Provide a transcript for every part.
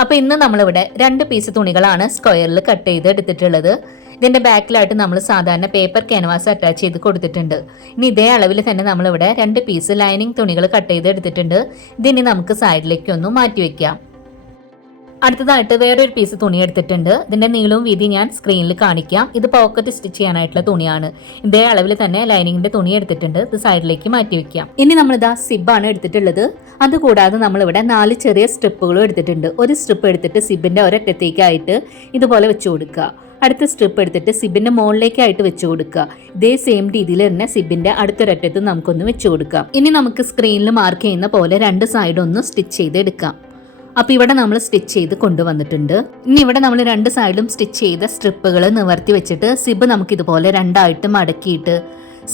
അപ്പോൾ ഇന്ന് നമ്മളിവിടെ 2 പീസ് തുണികളാണ് സ്ക്വയറിൽ കട്ട് ചെയ്ത് എടുത്തിട്ടുള്ളത്. ഇതിന്റെ ബാക്കിലായിട്ട് നമ്മൾ സാധാരണ പേപ്പർ ക്യാൻവാസ് അറ്റാച്ച് ചെയ്ത് കൊടുത്തിട്ടുണ്ട്. ഇനി ഇതേ അളവിൽ തന്നെ നമ്മളിവിടെ 2 പീസ് ലൈനിങ് തുണികൾ കട്ട് ചെയ്ത് എടുത്തിട്ടുണ്ട്. ഇതിനി നമുക്ക് സൈഡിലേക്ക് ഒന്ന് മാറ്റി വെക്കാം. അടുത്തതായിട്ട് വേറൊരു പീസ് തുണി എടുത്തിട്ടുണ്ട്. ഇതിന്റെ നീളവും വീതി ഞാൻ സ്ക്രീനിൽ കാണിക്കാം. ഇത് പോക്കറ്റ് സ്റ്റിച്ച് ചെയ്യാനായിട്ടുള്ള തുണിയാണ്. ഇതേ അളവിൽ തന്നെ ലൈനിങ്ങിന്റെ തുണി എടുത്തിട്ടുണ്ട്. ഇത് സൈഡിലേക്ക് മാറ്റി വെക്കാം. ഇനി നമ്മളിതാ സിബാണ് എടുത്തിട്ടുള്ളത്. അതുകൂടാതെ നമ്മളിവിടെ 4 ചെറിയ സ്ട്രിപ്പുകളും എടുത്തിട്ടുണ്ട്. ഒരു സ്ട്രിപ്പ് എടുത്തിട്ട് സിബിന്റെ ഒരറ്റത്തേക്കായിട്ട് ഇതുപോലെ വെച്ചു കൊടുക്കുക. അടുത്ത സ്ട്രിപ്പ് എടുത്തിട്ട് സിബിന്റെ മുകളിലേക്കായിട്ട് വെച്ചു കൊടുക്കുക. ഇതേ സെയിം രീതിയിൽ തന്നെ സിബിന്റെ അടുത്തൊരറ്റത്ത് നമുക്കൊന്ന് വെച്ചു കൊടുക്കാം. ഇനി നമുക്ക് സ്ക്രീനിൽ മാർക്ക് ചെയ്യുന്ന പോലെ 2 സൈഡ് ഒന്ന് സ്റ്റിച്ച് ചെയ്തെടുക്കാം. അപ്പോൾ ഇവിടെ നമ്മൾ സ്റ്റിച്ച് ചെയ്ത് കൊണ്ടുവന്നിട്ടുണ്ട്. ഇനി ഇവിടെ നമ്മൾ 2 സൈഡും സ്റ്റിച്ച് ചെയ്ത സ്ട്രിപ്പുകൾ നിവർത്തി വെച്ചിട്ട് സിബ് നമുക്ക് ഇതുപോലെ 2ആയിട്ട് മടക്കിയിട്ട്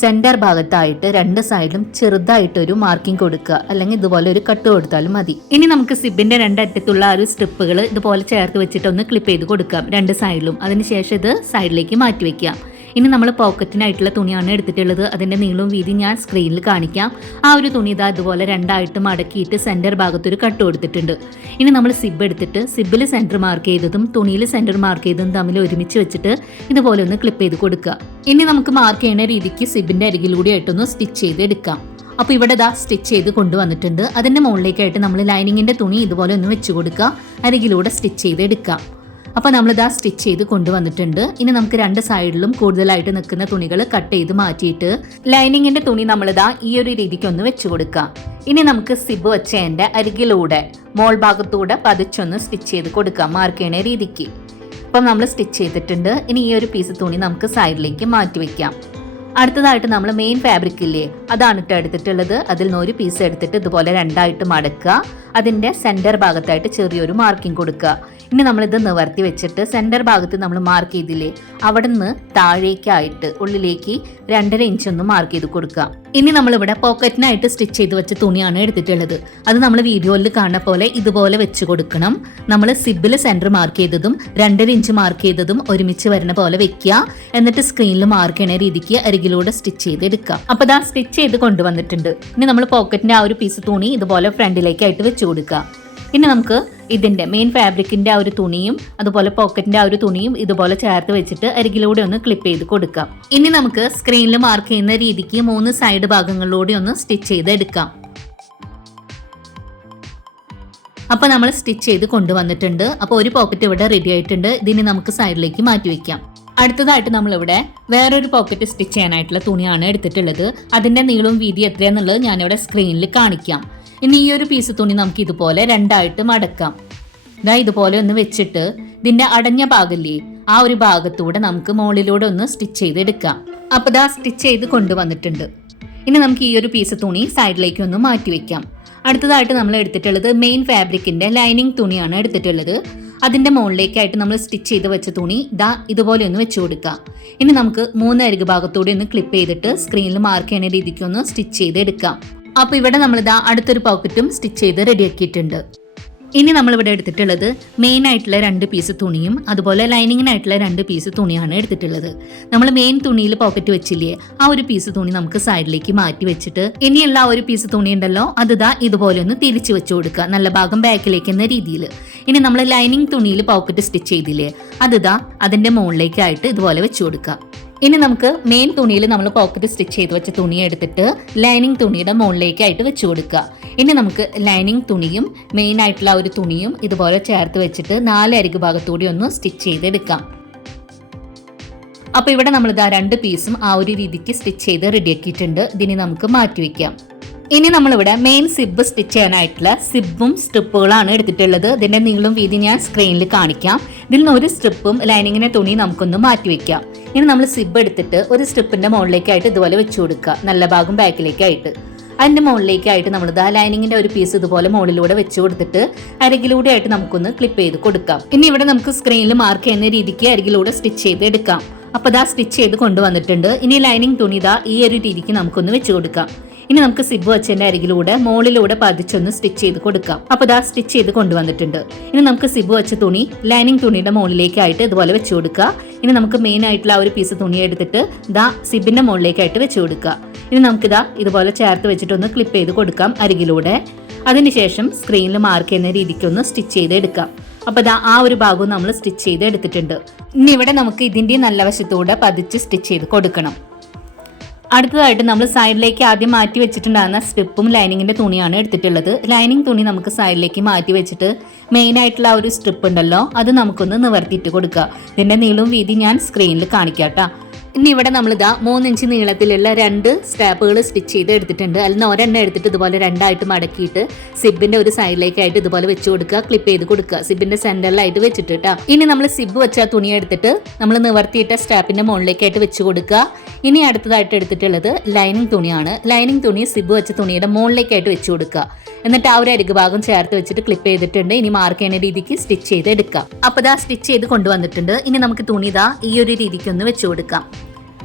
സെന്റർ ഭാഗത്തായിട്ട് 2 സൈഡിലും ചെറുതായിട്ടൊരു മാർക്കിംഗ് കൊടുക്കുക, അല്ലെങ്കിൽ ഇതുപോലെ ഒരു കട്ട് കൊടുത്താലും മതി. ഇനി നമുക്ക് സിബിന്റെ 2 അറ്റത്തുള്ള ഒരു സ്ട്രിപ്പുകൾ ഇതുപോലെ ചേർത്ത് വെച്ചിട്ട് ഒന്ന് ക്ലിപ്പ് ചെയ്ത് കൊടുക്കാം 2 സൈഡിലും. അതിനുശേഷം ഇത് സൈഡിലേക്ക് മാറ്റി വെക്കാം. ഇനി നമ്മൾ പോക്കറ്റിനായിട്ടുള്ള തുണിയാണ് എടുത്തിട്ടുള്ളത്. അതിന്റെ നീളവും വീതി ഞാൻ സ്ക്രീനിൽ കാണിക്കാം. ആ ഒരു തുണി ഇതാ ഇതുപോലെ 2ആയിട്ട് മടക്കിയിട്ട് സെന്റർ ഭാഗത്തൊരു കട്ട് കൊടുത്തിട്ടുണ്ട്. ഇനി നമ്മൾ സിബ് എടുത്തിട്ട് സിബിൽ സെന്റർ മാർക്ക് ചെയ്തതും തുണിയിൽ സെന്റർ മാർക്ക് ചെയ്തതും തമ്മിൽ ഒരുമിച്ച് വെച്ചിട്ട് ഇതുപോലെ ഒന്ന് ക്ലിപ്പ് ചെയ്ത് കൊടുക്കുക. ഇനി നമുക്ക് മാർക്ക് ചെയ്യുന്ന രീതിക്ക് സിബിന്റെ അരികിലൂടെ ആയിട്ടൊന്ന് സ്റ്റിച്ച് ചെയ്ത് എടുക്കാം. അപ്പോൾ ഇവിടെ ഇതാ സ്റ്റിച്ച് ചെയ്ത് കൊണ്ടുവന്നിട്ടുണ്ട്. അതിന്റെ മുകളിലേക്കായിട്ട് നമ്മൾ ലൈനിങ്ങിന്റെ തുണി ഇതുപോലെ ഒന്ന് വെച്ച് കൊടുക്കുക. അരികിലൂടെ സ്റ്റിച്ച് ചെയ്ത് എടുക്കാം. അപ്പോൾ നമ്മളിതാ സ്റ്റിച്ച് ചെയ്ത് കൊണ്ടുവന്നിട്ടുണ്ട്. ഇനി നമുക്ക് 2 സൈഡിലും കൂടുതലായിട്ട് നിൽക്കുന്ന തുണികൾ കട്ട് ചെയ്ത് മാറ്റിയിട്ട് ലൈനിങ്ങിന്റെ തുണി നമ്മളിതാ ഈ ഒരു രീതിക്ക് ഒന്ന് വെച്ച് കൊടുക്കാം. ഇനി നമുക്ക് സിബ് വെച്ചതിന്റെ അരികിലൂടെ മോൾ ഭാഗത്തൂടെ പതിച്ചൊന്ന് സ്റ്റിച്ച് ചെയ്ത് കൊടുക്കാം മാർക്ക് ചെയ്യണ രീതിക്ക്. അപ്പം നമ്മൾ സ്റ്റിച്ച് ചെയ്തിട്ടുണ്ട്. ഇനി ഈ ഒരു പീസ് തുണി നമുക്ക് സൈഡിലേക്ക് മാറ്റി വെക്കാം. അടുത്തതായിട്ട് നമ്മൾ മെയിൻ ഫാബ്രിക് ഇല്ലേ, അതാണ് ഇട്ട് എടുത്തിട്ടുള്ളത്. അതിൽ നിന്ന് ഒരു പീസ് എടുത്തിട്ട് ഇതുപോലെ 2ആയിട്ട് മടക്കുക. അതിന്റെ സെന്റർ ഭാഗത്തായിട്ട് ചെറിയൊരു മാർക്കിംഗ് കൊടുക്കുക. ഇനി നമ്മളിത് നിവർത്തി വെച്ചിട്ട് സെന്റർ ഭാഗത്ത് നമ്മൾ മാർക്ക് ചെയ്തില്ലേ, അവിടെ നിന്ന് താഴേക്കായിട്ട് ഉള്ളിലേക്ക് 2.5 ഇഞ്ച് ഒന്ന് മാർക്ക് ചെയ്ത് കൊടുക്കുക. ഇനി നമ്മളിവിടെ പോക്കറ്റിനായിട്ട് സ്റ്റിച്ച് ചെയ്ത് വെച്ച തുണിയാണ് എടുത്തിട്ടുള്ളത്. അത് നമ്മൾ വീഡിയോയിൽ കാണുന്ന പോലെ ഇതുപോലെ വെച്ച് കൊടുക്കണം. നമ്മൾ സിബിൽ സെന്റർ മാർക്ക് ചെയ്തതും 2.5 ഇഞ്ച് മാർക്ക് ചെയ്തതും ഒരുമിച്ച് വരുന്ന പോലെ വെക്കുക. എന്നിട്ട് സ്ക്രീനിൽ മാർക്ക് ചെയ്യുന്ന രീതിക്ക് അരികിലൂടെ സ്റ്റിച്ച് ചെയ്തെടുക്കുക. അപ്പോൾ ഇതാ സ്റ്റിച്ച് ചെയ്ത് കൊണ്ടുവന്നിട്ടുണ്ട്. ഇനി നമ്മൾ പോക്കറ്റിന്റെ ആ ഒരു പീസ് തുണി ഇതുപോലെ ഫ്രണ്ടിലേക്കായിട്ട് വെച്ച് കൊടുക്കുക. ഇനി നമുക്ക് ഇതിന്റെ മെയിൻ ഫാബ്രിക്കിന്റെ ആ ഒരു തുണിയും അതുപോലെ പോക്കറ്റിന്റെ ആ ഒരു തുണിയും ഇതുപോലെ ചേർത്ത് വെച്ചിട്ട് അരികിലൂടെ ഒന്ന് ക്ലിപ്പ് ചെയ്ത് കൊടുക്കാം. ഇനി നമുക്ക് സ്ക്രീനിൽ മാർക്ക് ചെയ്യുന്ന രീതിക്ക് 3 സൈഡ് ഭാഗങ്ങളിലൂടെ ഒന്ന് സ്റ്റിച്ച് ചെയ്ത് എടുക്കാം. അപ്പോൾ നമ്മൾ സ്റ്റിച്ച് ചെയ്ത് കൊണ്ടുവന്നിട്ടുണ്ട്. അപ്പോൾ ഒരു പോക്കറ്റ് ഇവിടെ റെഡി ആയിട്ടുണ്ട്. ഇതിന് നമുക്ക് സൈഡിലേക്ക് മാറ്റി വെക്കാം. അടുത്തതായിട്ട് നമ്മളിവിടെ വേറൊരു പോക്കറ്റ് സ്റ്റിച്ച് ചെയ്യാനായിട്ടുള്ള തുണിയാണ് എടുത്തിട്ടുള്ളത്. അതിന്റെ നീളവും വീതി എത്രയാന്നുള്ളത് ഞാനിവിടെ സ്ക്രീനിൽ കാണിക്കാം. ഇനി ഈ ഒരു പീസ് തുണി നമുക്ക് ഇതുപോലെ 2ആയിട്ട് മടക്കാം. ഇതാ ഇതുപോലെ ഒന്ന് വെച്ചിട്ട് ഇതിന്റെ അടഞ്ഞ ഭാഗല്ലേ, ആ ഒരു ഭാഗത്തൂടെ നമുക്ക് മുകളിലൂടെ ഒന്ന് സ്റ്റിച്ച് ചെയ്തെടുക്കാം. അപ്പോൾ ഇതാ സ്റ്റിച്ച് ചെയ്ത് കൊണ്ടുവന്നിട്ടുണ്ട്. ഇനി നമുക്ക് ഈ ഒരു പീസ് തുണി സൈഡിലേക്ക് ഒന്ന് മാറ്റി വെക്കാം. അടുത്തതായിട്ട് നമ്മൾ എടുത്തിട്ടുള്ളത് മെയിൻ ഫാബ്രിക്കിന്റെ ലൈനിങ് തുണിയാണ് എടുത്തിട്ടുള്ളത്. അതിന്റെ മുകളിലേക്കായിട്ട് നമ്മൾ സ്റ്റിച്ച് ചെയ്ത് വെച്ച തുണി ഇതാ ഇതുപോലെ ഒന്ന് വെച്ചു കൊടുക്കാം. ഇനി നമുക്ക് 3 അരികു ഭാഗത്തൂടെ ഒന്ന് ക്ലിപ്പ് ചെയ്തിട്ട് സ്ക്രീനിൽ മാർക്ക് ചെയ്യുന്ന രീതിക്ക് ഒന്ന് സ്റ്റിച്ച് ചെയ്തെടുക്കാം. അപ്പോൾ ഇവിടെ നമ്മളിതാ അടുത്തൊരു പോക്കറ്റും സ്റ്റിച്ച് ചെയ്ത് റെഡിയാക്കിയിട്ടുണ്ട്. ഇനി നമ്മളിവിടെ എടുത്തിട്ടുള്ളത് മെയിൻ ആയിട്ടുള്ള 2 പീസ് തുണിയും അതുപോലെ ലൈനിങ്ങിനായിട്ടുള്ള 2 പീസ് തുണിയാണ് എടുത്തിട്ടുള്ളത്. നമ്മൾ മെയിൻ തുണിയിൽ പോക്കറ്റ് വെച്ചില്ലേ, ആ ഒരു പീസ് തുണി നമുക്ക് സൈഡിലേക്ക് മാറ്റി വെച്ചിട്ട് ഇനിയുള്ള ആ ഒരു പീസ് തുണി ഉണ്ടല്ലോ, അതിതാ ഇതുപോലെ ഒന്ന് തിരിച്ചു വെച്ചു കൊടുക്കുക, നല്ല ഭാഗം ബാക്കിലേക്ക് എന്ന രീതിയിൽ. ഇനി നമ്മൾ ലൈനിങ് തുണിയിൽ പോക്കറ്റ് സ്റ്റിച്ച് ചെയ്തില്ലേ, അതിതാ അതിന്റെ മുകളിലേക്കായിട്ട് ഇതുപോലെ വെച്ചു കൊടുക്കുക. ഇനി നമുക്ക് മെയിൻ തുണിയിൽ നമ്മൾ പോക്കറ്റ് സ്റ്റിച്ച് ചെയ്ത് വെച്ച തുണി എടുത്തിട്ട് ലൈനിങ് തുണിയുടെ മുകളിലേക്കായിട്ട് വെച്ചു കൊടുക്കുക. ഇനി നമുക്ക് ലൈനിങ് തുണിയും മെയിൻ ആയിട്ടുള്ള ഒരു തുണിയും ഇതുപോലെ ചേർത്ത് വെച്ചിട്ട് 4 അരികു ഭാഗത്തൂടി ഒന്ന് സ്റ്റിച്ച് ചെയ്തെടുക്കാം. അപ്പോൾ ഇവിടെ നമ്മൾ ഇതാ 2 പീസും ആ ഒരു രീതിക്ക് സ്റ്റിച്ച് ചെയ്ത് റെഡിയാക്കിയിട്ടുണ്ട്. ഇതിനി നമുക്ക് മാറ്റി വെക്കാം. ഇനി നമ്മളിവിടെ മെയിൻ സിബ് സ്റ്റിച്ച് ചെയ്യാനായിട്ടുള്ള സിബും സ്ട്രിപ്പുകളാണ് എടുത്തിട്ടുള്ളത്. ഇതിന്റെ നീളവും വീതി ഞാൻ സ്ക്രീനിൽ കാണിക്കാം. ഇതിൽ നിന്ന് ഒരു സ്ട്രിപ്പും ലൈനിങ്ങിന്റെ തുണി നമുക്കൊന്ന് മാറ്റി വെക്കാം. ഇനി നമ്മൾ സിബ് എടുത്തിട്ട് ഒരു സ്ട്രിപ്പിന്റെ മുകളിലേക്കായിട്ട് ഇതുപോലെ വെച്ചു കൊടുക്കുക, നല്ല ഭാഗം ബാക്കിലേക്കായിട്ട്. അതിന്റെ മുകളിലേക്കായിട്ട് നമ്മൾ ഇതാ ലൈനിങ്ങിന്റെ ഒരു പീസ് ഇതുപോലെ മുകളിലൂടെ വെച്ചു കൊടുത്തിട്ട് അരികിലൂടെ ആയിട്ട് നമുക്കൊന്ന് ക്ലിപ്പ് ചെയ്ത് കൊടുക്കാം. ഇനി ഇവിടെ നമുക്ക് സ്ക്രീനിൽ മാർക്ക് ചെയ്യുന്ന രീതിക്ക് അരികിലൂടെ സ്റ്റിച്ച് ചെയ്ത് എടുക്കാം. അപ്പോൾ ഇതാ സ്റ്റിച്ച് ചെയ്ത് കൊണ്ടുവന്നിട്ടുണ്ട്. ഇനി ലൈനിങ് തുണി ഇതാ ഈ ഒരു രീതിക്ക് നമുക്കൊന്ന് വെച്ചു കൊടുക്കാം. ഇനി നമുക്ക് സിബ് വെച്ചതിന്റെ അരികിലൂടെ മുകളിലൂടെ പതിച്ചൊന്ന് സ്റ്റിച്ച് ചെയ്ത് കൊടുക്കാം. അപ്പോൾ ഇതാ സ്റ്റിച്ച് ചെയ്ത് കൊണ്ടുവന്നിട്ടുണ്ട്. ഇനി നമുക്ക് സിബ് വെച്ച തുണി ലൈനിങ് തുണിയുടെ മുകളിലേക്കായിട്ട് ഇതുപോലെ വെച്ചു കൊടുക്കുക. ഇനി നമുക്ക് മെയിൻ ആയിട്ടുള്ള ആ ഒരു പീസ് തുണി എടുത്തിട്ട് ഇതാ സിബിന്റെ മുകളിലേക്കായിട്ട് വെച്ചു കൊടുക്കുക. ഇനി നമുക്കിതാ ഇതുപോലെ ചേർത്ത് വെച്ചിട്ടൊന്ന് ക്ലിപ്പ് ചെയ്ത് കൊടുക്കാം അരികിലൂടെ. അതിനുശേഷം സ്ക്രീനിൽ മാർക്ക് ചെയ്യുന്ന രീതിക്കൊന്ന് സ്റ്റിച്ച് ചെയ്തെടുക്കാം. അപ്പോൾ ദാ ആ ഒരു ഭാഗവും നമ്മൾ സ്റ്റിച്ച് ചെയ്ത് എടുത്തിട്ടുണ്ട്. ഇനി ഇവിടെ നമുക്ക് ഇതിൻ്റെ നല്ല വശത്തൂടെ പതിച്ച് സ്റ്റിച്ച് ചെയ്ത് കൊടുക്കണം. അടുത്തതായിട്ട് നമ്മൾ സൈഡിലേക്ക് ആദ്യം മാറ്റി വെച്ചിട്ടുണ്ടാകുന്ന സ്ട്രിപ്പും ലൈനിങ്ങിൻ്റെ തുണിയാണ് എടുത്തിട്ടുള്ളത്. ലൈനിങ് തുണി നമുക്ക് സൈഡിലേക്ക് മാറ്റി വെച്ചിട്ട് മെയിനായിട്ടുള്ള ആ ഒരു സ്ട്രിപ്പ് ഉണ്ടല്ലോ അത് നമുക്കൊന്ന് നിവർത്തിയിട്ട് കൊടുക്കുക. ഇതിൻ്റെ നീളവും വീതി ഞാൻ സ്ക്രീനിൽ കാണിക്കാം കേട്ടോ. ഇനി ഇവിടെ നമ്മളിതാ 3 ഇഞ്ച് നീളത്തിലുള്ള 2 സ്ട്രാപ്പുകൾ സ്റ്റിച്ച് ചെയ്ത് എടുത്തിട്ടുണ്ട്. അതിൽ നിന്ന് ഒരെണ്ണം എടുത്തിട്ട് ഇതുപോലെ രണ്ടായിട്ട് മടക്കിയിട്ട് സിബിന്റെ ഒരു സൈഡിലേക്കായിട്ട് ഇതുപോലെ വെച്ച് കൊടുക്കുക, ക്ലിപ്പ് ചെയ്ത് കൊടുക്കുക, സിബിന്റെ സെന്ററിലായിട്ട് വെച്ചിട്ട് കേട്ടോ. ഇനി നമ്മൾ സിബ് വെച്ച തുണി എടുത്തിട്ട് നമ്മൾ നിവർത്തിയിട്ട സ്ട്രാപ്പിന്റെ മുകളിലേക്കായിട്ട് വെച്ച് കൊടുക്കുക. ഇനി അടുത്തതായിട്ട് എടുത്തിട്ടുള്ളത് ലൈനിങ് തുണിയാണ്. ലൈനിങ് തുണി സിബ് വെച്ച തുണിയുടെ മുകളിലേക്കായിട്ട് വെച്ച് കൊടുക്കുക. എന്നിട്ട് ആ ഒരു അരികു ഭാഗം ചേർത്ത് വെച്ചിട്ട് ക്ലിപ്പ് ചെയ്തിട്ടുണ്ട്. ഇനി മാർക്ക് ചെയ്യുന്ന രീതിക്ക് സ്റ്റിച്ച് ചെയ്ത് എടുക്കാം. അപ്പോൾ ഇതാ സ്റ്റിച്ച് ചെയ്ത് കൊണ്ടുവന്നിട്ടുണ്ട്. ഇനി നമുക്ക് തുണി ഇതാ ഈ ഒരു രീതിക്ക് ഒന്ന് വെച്ച് കൊടുക്കാം.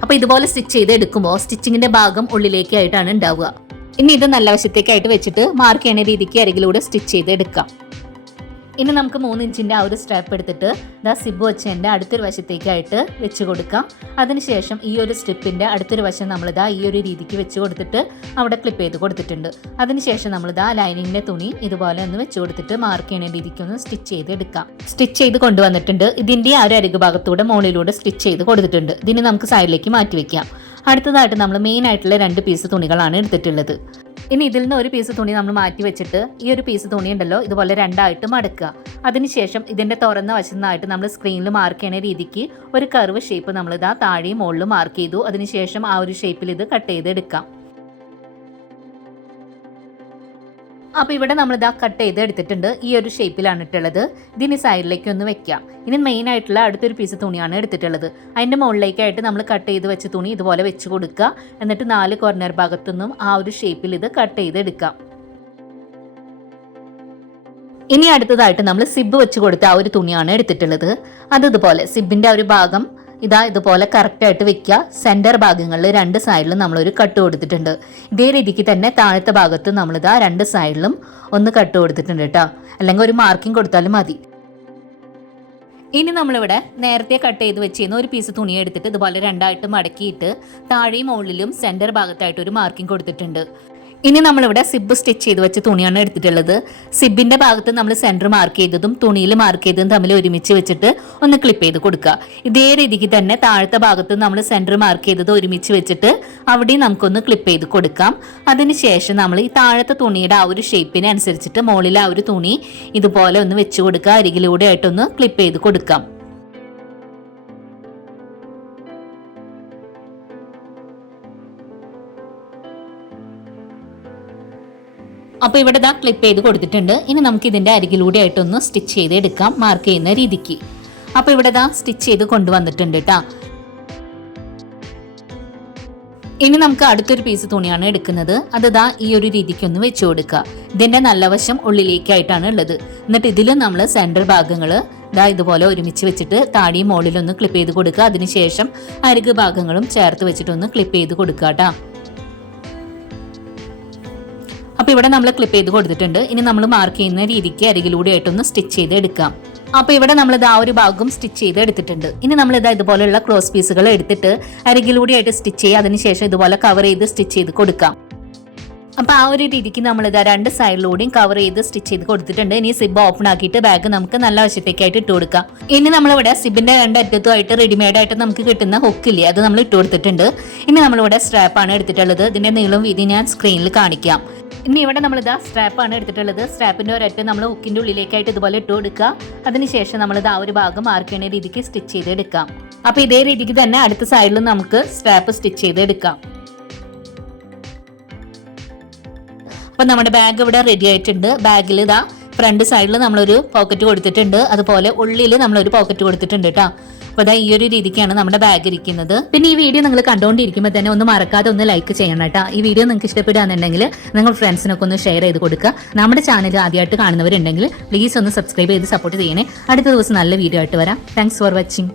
അപ്പോൾ ഇതുപോലെ സ്റ്റിച്ച് ചെയ്ത് എടുക്കുമ്പോൾ സ്റ്റിച്ചിങ്ങിന്റെ ഭാഗം ഉള്ളിലേക്കായിട്ടാണ് ഉണ്ടാവുക. ഇനി ഇത് നല്ല വശത്തേക്കായിട്ട് വെച്ചിട്ട് മാർക്ക് ചെയ്യുന്ന രീതിക്ക് അരികിലൂടെ സ്റ്റിച്ച് ചെയ്ത് എടുക്കാം. ഇനി നമുക്ക് 3 ഇഞ്ചിന്റെ ആ ഒരു സ്ട്രാപ്പ് എടുത്തിട്ട് ദാ സിബ് വെച്ചതിന്റെ അടുത്തൊരു വശത്തേക്കായിട്ട് വെച്ച് കൊടുക്കാം. അതിനുശേഷം ഈ ഒരു സ്ട്രിപ്പിന്റെ അടുത്തൊരു വശം നമ്മളിതാ ഈ ഒരു രീതിക്ക് വെച്ച് കൊടുത്തിട്ട് അവിടെ ക്ലിപ്പ് ചെയ്ത് കൊടുത്തിട്ടുണ്ട്. അതിനുശേഷം നമ്മളിതാ ലൈനിങ്ങിന്റെ തുണി ഇതുപോലെ ഒന്ന് വെച്ച് കൊടുത്തിട്ട് മാർക്ക് ചെയ്യുന്ന രീതിക്ക് ഒന്ന് സ്റ്റിച്ച് ചെയ്ത് എടുക്കാം. സ്റ്റിച്ച് ചെയ്ത് കൊണ്ടുവന്നിട്ടുണ്ട്. ഇതിന്റെ ആ ഒരു അരികു ഭാഗത്തൂടെ മുകളിലൂടെ സ്റ്റിച്ച് ചെയ്ത് കൊടുത്തിട്ടുണ്ട്. ഇതിന് നമുക്ക് സൈഡിലേക്ക് മാറ്റി വെക്കാം. അടുത്തതായിട്ട് നമ്മൾ മെയിൻ ആയിട്ടുള്ള 2 പീസ് തുണികളാണ് എടുത്തിട്ടുള്ളത്. ഇനി ഇതിൽ നിന്ന് ഒരു പീസ് തുണി നമ്മൾ മാറ്റി വെച്ചിട്ട് ഈ ഒരു പീസ് തുണി ഉണ്ടല്ലോ ഇതുപോലെ രണ്ടായിട്ട് മടക്കുക. അതിനുശേഷം ഇതിന്റെ തുറന്ന വശത്തായിട്ട് നമ്മൾ സ്ക്രീനിൽ മാർക്ക് ചെയ്യുന്ന രീതിക്ക് ഒരു കർവ് ഷേപ്പ് നമ്മൾ ഇതാ താഴെയും മുകളിലും മാർക്ക് ചെയ്തു. അതിനുശേഷം ആ ഒരു ഷേപ്പിൽ ഇത് കട്ട് ചെയ്ത് എടുക്കാം. അപ്പോൾ ഇവിടെ നമ്മൾ ഇതാ കട്ട് ചെയ്ത് എടുത്തിട്ടുണ്ട്. ഈ ഒരു ഷേപ്പിലാണ് ഇട്ടുള്ളത്. ഇതിന് സൈഡിലേക്ക് ഒന്ന് വെക്കാം. ഇനി മെയിൻ ആയിട്ടുള്ള അടുത്തൊരു പീസ് തുണിയാണ് എടുത്തിട്ടുള്ളത്. അതിൻ്റെ മുകളിലേക്കായിട്ട് നമ്മൾ കട്ട് ചെയ്ത് വെച്ച തുണി ഇതുപോലെ വെച്ച് കൊടുക്കുക. എന്നിട്ട് 4 കോർണർ ഭാഗത്തുനിന്നും ആ ഒരു ഷേപ്പിൽ ഇത് കട്ട് ചെയ്ത് എടുക്കാം. ഇനി അടുത്തതായിട്ട് നമ്മൾ സിബ് വെച്ച് കൊടുത്ത ആ ഒരു തുണിയാണ് എടുത്തിട്ടുള്ളത്. അതുപോലെ സിബിന്റെ ആ ഒരു ഭാഗം ഇതാ ഇതുപോലെ കറക്റ്റായിട്ട് വെക്കുക. സെൻറ്റർ ഭാഗങ്ങളിൽ 2 സൈഡിലും നമ്മളൊരു കട്ട് കൊടുത്തിട്ടുണ്ട്. ഇതേ രീതിക്ക് തന്നെ താഴത്തെ ഭാഗത്ത് നമ്മളിതാ 2 സൈഡിലും ഒന്ന് കട്ട് കൊടുത്തിട്ടുണ്ട് കേട്ടോ. അല്ലെങ്കിൽ ഒരു മാർക്കിംഗ് കൊടുത്താലും മതി. ഇനി നമ്മളിവിടെ നേരത്തെ കട്ട് ചെയ്ത് വെച്ചിരുന്ന ഒരു പീസ് തുണി എടുത്തിട്ട് ഇതുപോലെ രണ്ടായിട്ട് മടക്കിയിട്ട് താഴെയും മുകളിലും സെൻറ്റർ ഭാഗത്തായിട്ട് ഒരു മാർക്കിംഗ് കൊടുത്തിട്ടുണ്ട്. ഇനി നമ്മളിവിടെ സിബ് സ്റ്റിച്ച് ചെയ്ത് വെച്ച തുണിയാണ് എടുത്തിട്ടുള്ളത്. സിബിന്റെ ഭാഗത്ത് നമ്മൾ സെന്റർ മാർക്ക് ചെയ്തതും തുണിയിൽ മാർക്ക് ചെയ്തതും തമ്മിൽ ഒരുമിച്ച് വെച്ചിട്ട് ഒന്ന് ക്ലിപ്പ് ചെയ്ത് കൊടുക്കുക. ഇതേ രീതിക്ക് തന്നെ താഴത്തെ ഭാഗത്ത് നമ്മൾ സെന്റർ മാർക്ക് ചെയ്തത് ഒരുമിച്ച് വെച്ചിട്ട് അവിടെയും നമുക്കൊന്ന് ക്ലിപ്പ് ചെയ്ത് കൊടുക്കാം. അതിനുശേഷം നമ്മൾ ഈ താഴത്തെ തുണിയുടെ ആ ഒരു ഷേപ്പിന് അനുസരിച്ചിട്ട് മുകളിൽ ആ ഒരു തുണി ഇതുപോലെ ഒന്ന് വെച്ച് കൊടുക്കുക. അരികിലൂടെ ആയിട്ടൊന്ന് ക്ലിപ്പ് ചെയ്ത് കൊടുക്കാം. അപ്പോൾ ഇവിടെ ഇതാ ക്ലിപ്പ് ചെയ്ത് കൊടുത്തിട്ടുണ്ട്. ഇനി നമുക്ക് ഇതിൻ്റെ അരികിലൂടെ ആയിട്ടൊന്ന് സ്റ്റിച്ച് ചെയ്ത് എടുക്കാം മാർക്ക് ചെയ്യുന്ന രീതിക്ക്. അപ്പോൾ ഇവിടെ ഇതാ സ്റ്റിച്ച് ചെയ്ത് കൊണ്ടുവന്നിട്ടുണ്ട് കേട്ടോ. ഇനി നമുക്ക് അടുത്തൊരു പീസ് തുണിയാണ് എടുക്കുന്നത്. അതിതാ ഈ ഒരു രീതിക്ക് ഒന്ന് വെച്ച് കൊടുക്കുക. ഇതിൻ്റെ നല്ല വശം ഉള്ളിലേക്കായിട്ടാണ് ഉള്ളത്. എന്നിട്ട് ഇതിലും നമ്മൾ സെൻറ്റർ ഭാഗങ്ങൾ ഇതാ ഇതുപോലെ ഒരുമിച്ച് വെച്ചിട്ട് താടിയും മുകളിലൊന്ന് ക്ലിപ്പ് ചെയ്ത് കൊടുക്കുക. അതിനുശേഷം അരികു ഭാഗങ്ങളും ചേർത്ത് വെച്ചിട്ടൊന്ന് ക്ലിപ്പ് ചെയ്ത് കൊടുക്കുക കേട്ടോ. അപ്പോൾ ഇവിടെ നമ്മൾ ക്ലിപ്പ് ചെയ്ത് കൊടുത്തിട്ടുണ്ട്. ഇനി നമ്മൾ മാർക്ക് ചെയ്യുന്ന രീതിക്ക് അരികിലൂടെ ആയിട്ടൊന്ന് സ്റ്റിച്ച് ചെയ്ത് എടുക്കാം. അപ്പോൾ ഇവിടെ നമ്മൾ ഇത് ആ ഒരു ഭാഗം സ്റ്റിച്ച് ചെയ്ത് എടുത്തിട്ടുണ്ട്. ഇനി നമ്മൾ ഇതാ ഇതുപോലെയുള്ള ക്രോസ് പീസുകൾ എടുത്തിട്ട് അരികിലൂടെ ആയിട്ട് സ്റ്റിച്ച് ചെയ്യുക. അതിനുശേഷം ഇതുപോലെ കവർ ചെയ്ത് സ്റ്റിച്ച് ചെയ്ത് കൊടുക്കാം. അപ്പോൾ ആ ഒരു രീതിക്ക് നമ്മൾ ഇതാ 2 സൈഡിലൂടെയും കവർ ചെയ്ത് സ്റ്റിച്ച് ചെയ്ത് കൊടുത്തിട്ടുണ്ട്. ഇനി സിബ് ഓപ്പൺ ആക്കിയിട്ട് ബാഗ് നമുക്ക് നല്ല വശത്തേക്കായിട്ട് ഇട്ട് കൊടുക്കാം. ഇനി നമ്മളിവിടെ സിബിന്റെ 2 അറ്റത്തുമായിട്ട് റെഡിമെയ്ഡ് ആയിട്ട് നമുക്ക് കിട്ടുന്ന ഹുക്കില്ലേ അത് നമ്മൾ ഇട്ട് കൊടുത്തിട്ടുണ്ട്. ഇനി നമ്മളിവിടെ സ്ട്രാപ്പാണ് എടുത്തിട്ടുള്ളത്. ഇതിന്റെ നീളവും വീതി ഞാൻ സ്ക്രീനിൽ കാണിക്കാം. ഇനി ഇവിടെ നമ്മളിതാ സ്ട്രാപ്പാണ് എടുത്തിട്ടുള്ളത്. സ്ട്രാപ്പിന്റെ ഒരറ്റം നമ്മൾ ഹുക്കിന്റെ ഉള്ളിലേക്കായിട്ട് ഇതുപോലെ ഇട്ട് കൊടുക്കുക. അതിനുശേഷം നമ്മളിത് ആ ഒരു ഭാഗം മാർക്ക് ചെയ്യുന്ന രീതിക്ക് സ്റ്റിച്ച് ചെയ്ത് എടുക്കാം. അപ്പോൾ ഇതേ രീതിക്ക് തന്നെ അടുത്ത സൈഡിലും നമുക്ക് സ്ട്രാപ്പ് സ്റ്റിച്ച് ചെയ്ത് എടുക്കാം. അപ്പോൾ നമ്മുടെ ബാഗ് ഇവിടെ റെഡി ആയിട്ടുണ്ട്. ബാഗിൽ ഇതാ ഫ്രണ്ട് സൈഡിൽ നമ്മളൊരു പോക്കറ്റ് കൊടുത്തിട്ടുണ്ട്. അതുപോലെ ഉള്ളിൽ നമ്മളൊരു പോക്കറ്റ് കൊടുത്തിട്ടുണ്ട് കേട്ടോ. അപ്പോൾ അതാ ഈ ഒരു രീതിക്കാണ് നമ്മുടെ ബാഗ് ഇരിക്കുന്നത്. പിന്നെ ഈ വീഡിയോ നിങ്ങൾ കണ്ടുകൊണ്ടിരിക്കുമ്പോൾ തന്നെ ഒന്ന് മറക്കാതെ ഒന്ന് ലൈക്ക് ചെയ്യണം കേട്ടോ. ഈ വീഡിയോ നിങ്ങൾക്ക് ഇഷ്ടപ്പെടുകയാണെന്നുണ്ടെങ്കിൽ നിങ്ങൾ ഫ്രണ്ട്സിനൊക്കെ ഒന്ന് ഷെയർ ചെയ്ത് കൊടുക്കുക. നമ്മുടെ ചാനൽ ആദ്യമായിട്ട് കാണുന്നവരുണ്ടെങ്കിൽ പ്ലീസ് ഒന്ന് സബ്സ്ക്രൈബ് ചെയ്ത് സപ്പോർട്ട് ചെയ്യണേ. അടുത്ത ദിവസം നല്ല വീഡിയോ ആയിട്ട് വരാം. Thanks for watching.